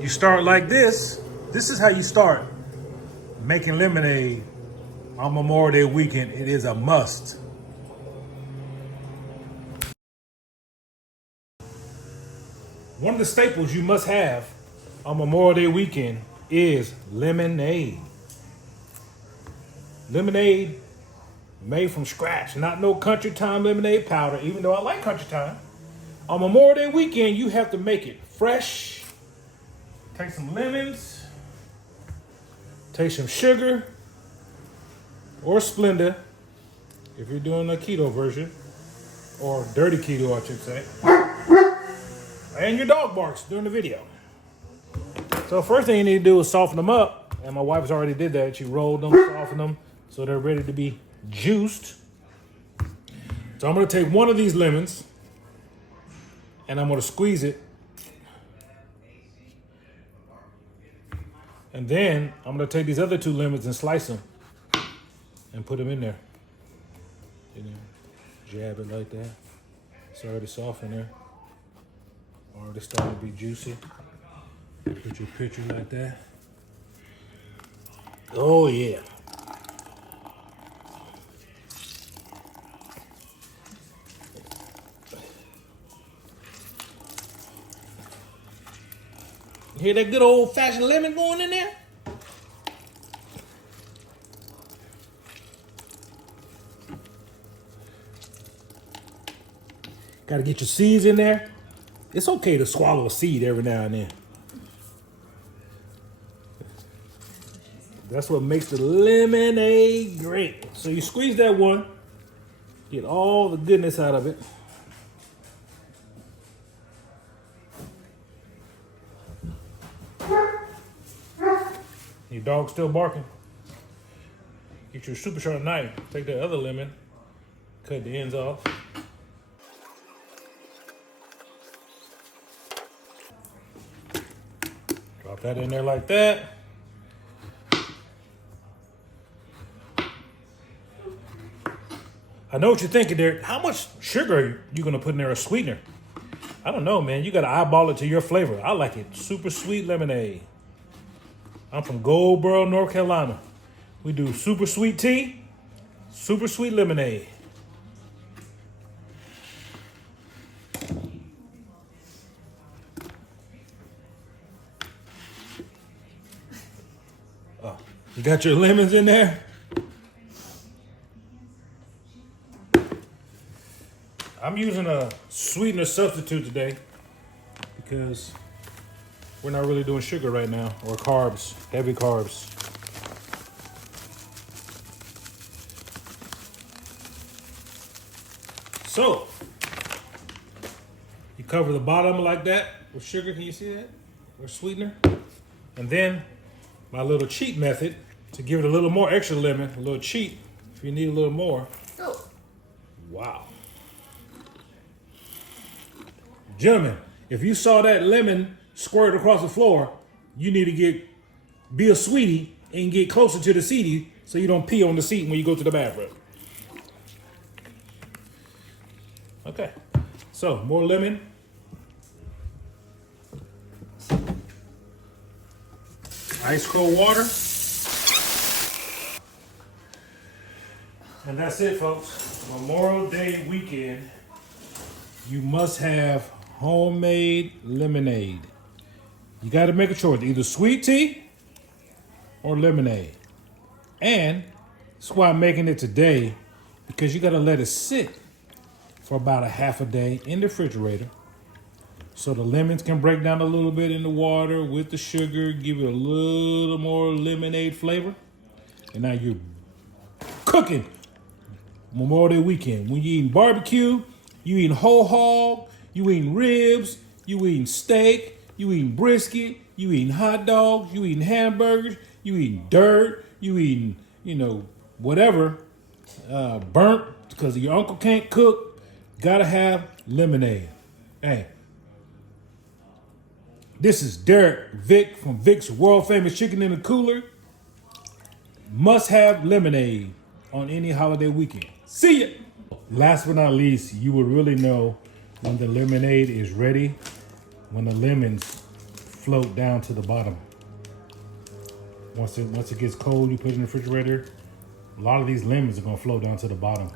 You start like this. This is how you start making lemonade on Memorial Day weekend. It is a must. One of the staples you must have on Memorial Day weekend is lemonade. Lemonade made from scratch, not no Country Time lemonade powder, even though I like Country Time. On Memorial Day weekend, you have to make it fresh. Take some lemons, take some sugar or Splenda if you're doing a keto version, or dirty keto, I should say. And your dog barks during the video. So first thing you need to do is soften them up. And my wife's already did that. She rolled them, softened them, so they're ready to be juiced. So I'm gonna take one of these lemons and I'm gonna squeeze it. And then I'm gonna take these other two lemons and slice them and put them in there. Jab it like that. It's already soft in there. Already starting to be juicy. Put your picture like that. Oh yeah. Hear that good old fashioned lemon going in there? Gotta get your seeds in there. It's okay to swallow a seed every now and then. That's what makes the lemonade great. So you squeeze that one, get all the goodness out of it. Your dog's still barking. Get your super sharp knife. Take that other lemon, cut the ends off. Drop that in there like that. I know what you're thinking there. How much sugar are you gonna put in there, a sweetener? I don't know, man. You gotta eyeball it to your flavor. I like it super sweet lemonade. I'm from Goldsboro, North Carolina. We do super sweet tea, super sweet lemonade. Oh, you got your lemons in there? I'm using a sweetener substitute today because we're not really doing sugar right now, or carbs, heavy carbs. So, you cover the bottom like that with sugar, can you see that? Or sweetener. And then my little cheat method to give it a little more extra lemon, a little cheat, if you need a little more. Oh. Wow. Gentlemen, if you saw that lemon squirt across the floor, you need to be a sweetie and get closer to the seatie so you don't pee on the seat when you go to the bathroom. Okay, so more lemon. Ice cold water. And that's it, folks. Memorial Day weekend, you must have homemade lemonade. You got to make a choice, either sweet tea or lemonade. And that's why I'm making it today, because you got to let it sit for about a half a day in the refrigerator so the lemons can break down a little bit in the water with the sugar, give it a little more lemonade flavor. And now you're cooking Memorial Day weekend. When you're eating barbecue, you eating whole hog, you eating ribs, you eating steak, you eating brisket, you eating hot dogs, you eating hamburgers, you eating dirt, you eating, whatever, burnt because your uncle can't cook. Gotta have lemonade. Hey, this is Derek Vic from Vic's World Famous Chicken in the Cooler. Must have lemonade on any holiday weekend. See ya! Last but not least, you will really know when the lemonade is ready when the lemons float down to the bottom. Once it gets cold, you put it in the refrigerator. A lot of these lemons are gonna float down to the bottom.